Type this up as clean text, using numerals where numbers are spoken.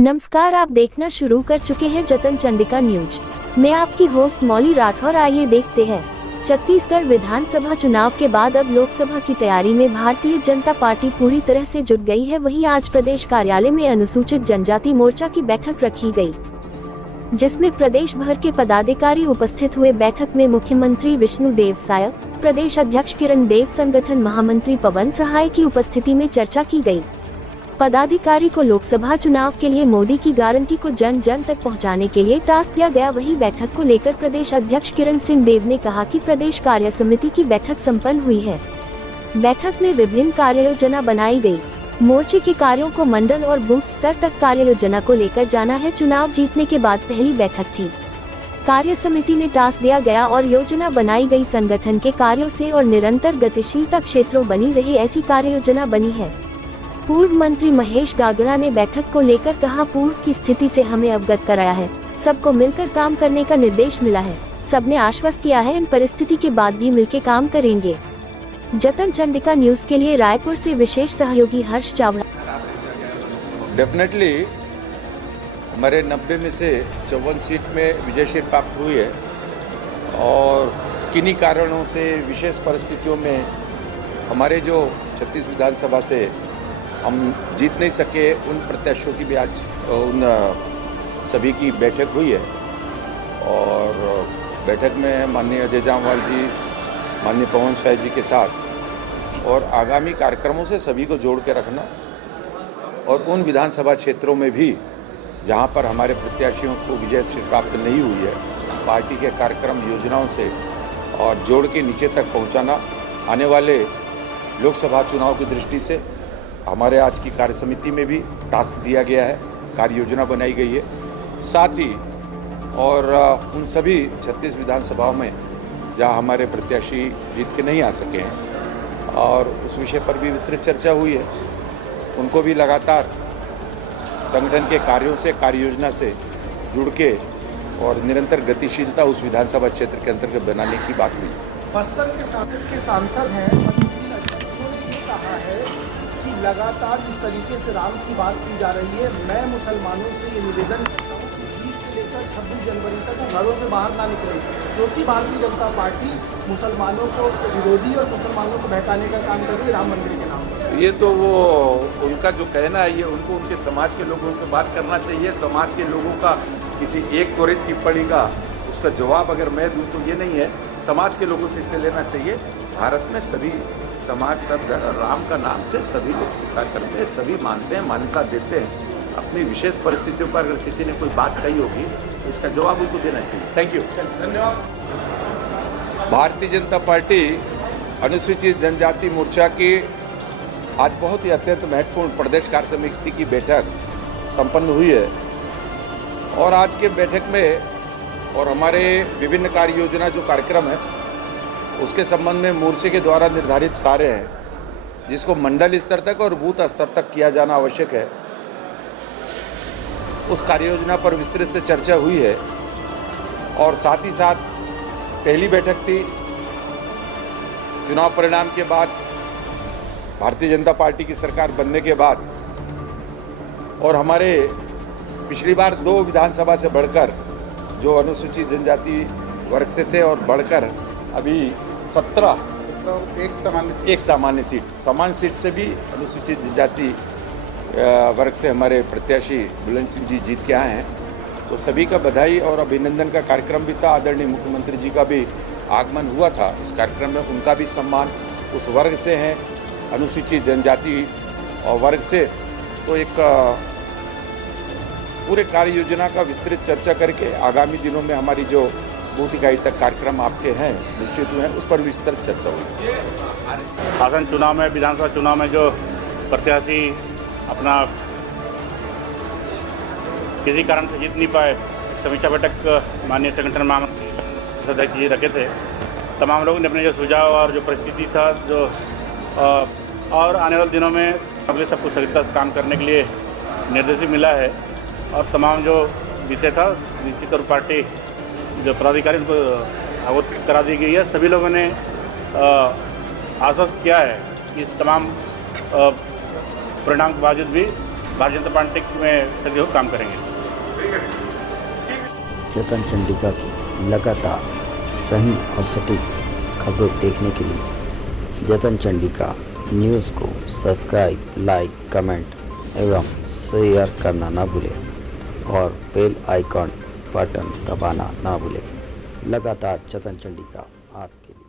नमस्कार, आप देखना शुरू कर चुके हैं जतन चंडिका न्यूज। मैं आपकी होस्ट मौली राठौर। आइए देखते हैं। छत्तीसगढ़ विधानसभा चुनाव के बाद अब लोकसभा की तैयारी में भारतीय जनता पार्टी पूरी तरह से जुट गई है। वहीं आज प्रदेश कार्यालय में अनुसूचित जनजाति मोर्चा की बैठक रखी गई, जिसमें प्रदेश भर के पदाधिकारी उपस्थित हुए। बैठक में मुख्यमंत्री विष्णुदेव साय, प्रदेश अध्यक्ष किरण देव, संगठन महामंत्री पवन सहाय की उपस्थिति में चर्चा की गई। पदाधिकारी को लोकसभा चुनाव के लिए मोदी की गारंटी को जन जन तक पहुंचाने के लिए टास्क दिया गया। वहीं बैठक को लेकर प्रदेश अध्यक्ष किरण सिंह देव ने कहा कि प्रदेश कार्य समिति की बैठक संपन्न हुई है। बैठक में विभिन्न कार्य योजना बनाई गई। मोर्चे के कार्यों को मंडल और बूथ स्तर तक कार्य योजना को लेकर जाना है। चुनाव जीतने के बाद पहली बैठक थी। कार्य समिति में टास्क दिया गया और योजना बनाई गई। संगठन के कार्यों से और निरंतर गतिशीलता क्षेत्रों बनी रही, ऐसी कार्य योजना बनी है। पूर्व मंत्री महेश गागड़ा ने बैठक को लेकर कहा, पूर्व की स्थिति से हमें अवगत कराया है, सबको मिलकर काम करने का निर्देश मिला है। सबने आश्वस्त किया है इन परिस्थिति के बाद भी मिलकर काम करेंगे। जतन चंडिका न्यूज के लिए रायपुर से विशेष सहयोगी हर्ष चावड़ा। डेफिनेटली हमारे 90 में से 54 सीट में विजय शीर प्राप्त हुई है और किन्हीं कारणों से विशेष परिस्थितियों में हमारे जो 36 विधानसभा से हम जीत नहीं सके, उन प्रत्याशियों की भी आज उन सभी की बैठक हुई है। और बैठक में माननीय अजय जामवाल जी, माननीय पवन शाह जी के साथ और आगामी कार्यक्रमों से सभी को जोड़ के रखना और उन विधानसभा क्षेत्रों में भी जहां पर हमारे प्रत्याशियों को विजय प्राप्त नहीं हुई है, पार्टी के कार्यक्रम योजनाओं से और जोड़ के नीचे तक पहुंचाना। आने वाले लोकसभा चुनाव की दृष्टि से हमारे आज की कार्य समिति में भी टास्क दिया गया है, कार्य योजना बनाई गई है। साथ ही और उन सभी 36 विधानसभाओं में जहां हमारे प्रत्याशी जीत के नहीं आ सके हैं और उस विषय पर भी विस्तृत चर्चा हुई है, उनको भी लगातार संगठन के कार्यों से, कार्य योजना से जुड़ के और निरंतर गतिशीलता उस विधानसभा क्षेत्र के अंतर्गत बनाने की बात हुई। बस्तर के सांसद हैं, उन्होंने ये कहा है कि लगातार जिस तरीके से राम की बात की जा रही है, मैं मुसलमानों से ये निवेदन करता हूँ कि 20 से लेकर 26 जनवरी तक वो घरों से बाहर ना निकले, क्योंकि भारतीय जनता पार्टी मुसलमानों को विरोधी और मुसलमानों को बहकाने का काम कर रही है राम मंदिर के नाम पर। ये तो वो उनका जो कहना है, ये उनको उनके समाज के लोगों से बात करना चाहिए। समाज के लोगों का किसी एक त्वरित टिप्पणी का उसका जवाब अगर मैं दूँ तो ये नहीं है, समाज के लोगों से इसे लेना चाहिए। भारत में सभी समाज सब राम का नाम से सभी लोग स्वीकार करते हैं, सभी मानते हैं, मान्यता देते हैं। अपनी विशेष परिस्थितियों पर अगर किसी ने कोई बात कही होगी तो इसका जवाब उनको देना चाहिए। थैंक यू, धन्यवाद। भारतीय जनता पार्टी अनुसूचित जनजाति मोर्चा की आज बहुत ही अत्यंत महत्वपूर्ण प्रदेश कार्य समिति की बैठक संपन्न हुई है और आज के बैठक में और हमारे विभिन्न कार्य योजना जो कार्यक्रम है उसके संबंध में मोर्चे के द्वारा निर्धारित कार्य हैं, जिसको मंडल स्तर तक और बूथ स्तर तक किया जाना आवश्यक है। उस कार्य योजना पर विस्तृत से चर्चा हुई है और साथ ही साथ पहली बैठक थी चुनाव परिणाम के बाद, भारतीय जनता पार्टी की सरकार बनने के बाद, और हमारे पिछली बार 2 विधानसभा से बढ़कर जो अनुसूचित जनजाति वर्ग से थे और बढ़कर अभी 17 एक सामान्य सीट, समान सीट से भी अनुसूचित जनजाति वर्ग से हमारे प्रत्याशी बुलंद सिंह जी जीत के आए हैं। तो सभी का बधाई और अभिनंदन का कार्यक्रम भी था। आदरणीय मुख्यमंत्री जी का भी आगमन हुआ था इस कार्यक्रम में, उनका भी सम्मान उस वर्ग से है, अनुसूचित जनजाति और वर्ग से। तो एक पूरे कार्य योजना का विस्तृत चर्चा करके आगामी दिनों में हमारी जो बूथ इकाई तक कार्यक्रम आपके हैं निश्चित हुए हैं, उस पर विस्तृत चर्चा हुई। शासन चुनाव में, विधानसभा चुनाव में जो प्रत्याशी अपना किसी कारण से जीत नहीं पाए, समीक्षा बैठक माननीय संगठन महामंत्री अध्यक्ष जी रखे थे। तमाम लोगों ने अपने जो सुझाव और जो परिस्थिति था जो और आने वाले दिनों में अगले सबको सख्ता से काम करने के लिए निर्देश मिला है और तमाम जो विषय था निश्चित और पार्टी जो पदाधिकारी उनको अवगत करा दी गई है। सभी लोगों ने आश्वस्त किया है कि इस तमाम परिणाम के बावजूद भी भारतीय जनता पार्टी में सभी लोग काम करेंगे। चेतन चंडिका की लगातार सही और सटीक खबरें देखने के लिए चेतन चंडिका न्यूज़ को सब्सक्राइब, लाइक, कमेंट एवं शेयर करना ना भूलें और बेल आइकॉन बटन दबाना ना भूलें। लगातार चेतन चंडिका आपके